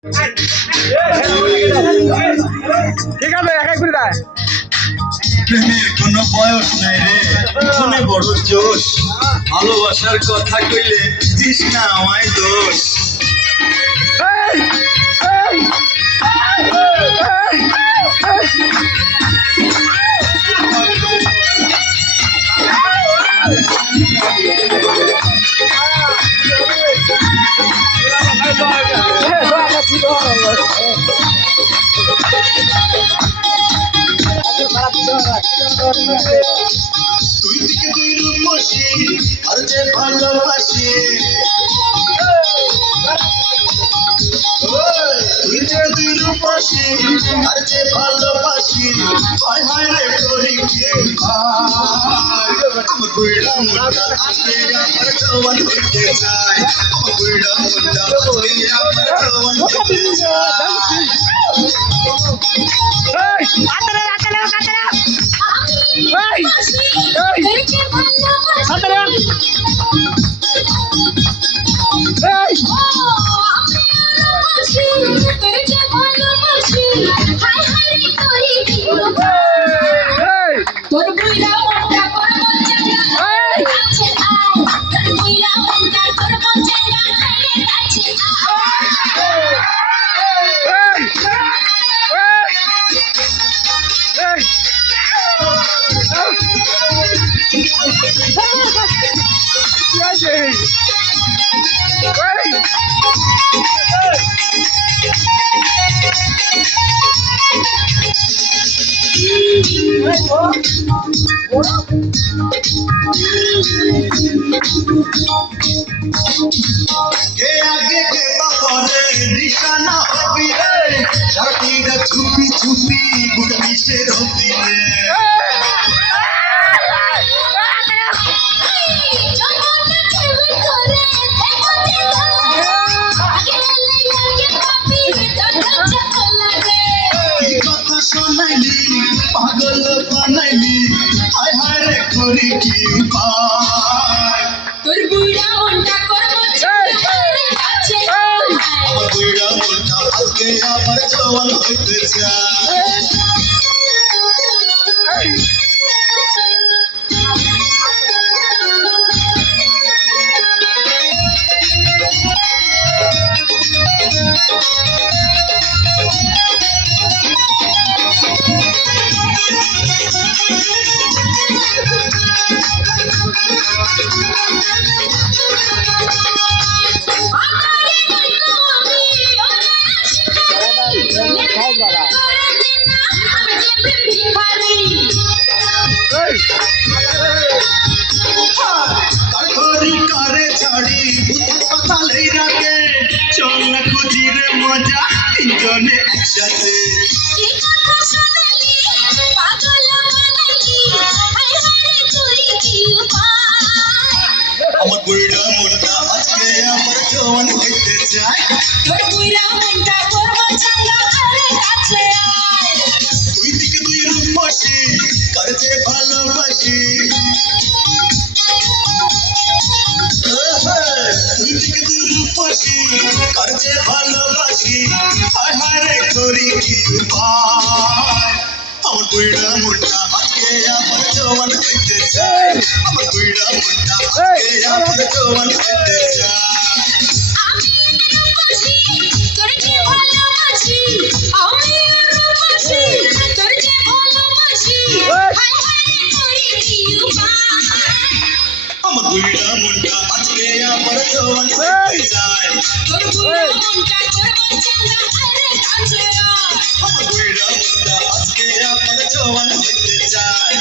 ঠিক আছে একাই করে দেয়। প্রেমের কোনো বয়স নাই রে, মনে বড় জোশ। ভালোবাসার কথা কইলে দিস না আমায় দোষ। এই, এই, তুই দিকে তুই রূপসী আর যে ভালোবাসি, তুই দিকে তুই রূপসী আর যে ভালোবাসি, হায় হায় রে করি কি আমার বুড়া মুন্ডা আজকে আমার জওয়ান হইতে চায়, আমার বুড়া মুন্ডা আজকে আমার জওয়ান হইতে চায়। কে আগে কে পরে নিশানা হবি রে, সাথীরা ছুপি ছুপি বুক মিশে রবি রে। কি কথা শোনাইলি পাগল বানাইলি, হায় হায় রে করি কি উপায়। তোর বুড়া মনটা করব কাছে আমার বুড়া মুন্ডা আজকে আমার জওয়ান হইতে চায়। কাঠরি করে ছাড়ি ভূতের পাতালেই রাখে, চল না খুঁজি রে মজা তিনজনে একসাথে। আমার বুড়া মুন্ডা আজকে আমার জওয়ান হইতে চায়, তুই দিকে তুই রূপসী করছে ভালোবাসি, তুই দিকে তুই রূপসী করছে ভালোবাসি, হায় হায় রে করি কি উপায়। আমার বুড়া মুন্ডা আজকে আমার জওয়ান হইতে চায়, আমার বুড়া মুন্ডা আজকে আমার জওয়ান হইতে চায়। আমার বুড়া মুন্ডা আজকে আমার জওয়ান হইতে চায়, আমার বুড়া মুন্ডা আজকে আমার জওয়ান হইতে চায়।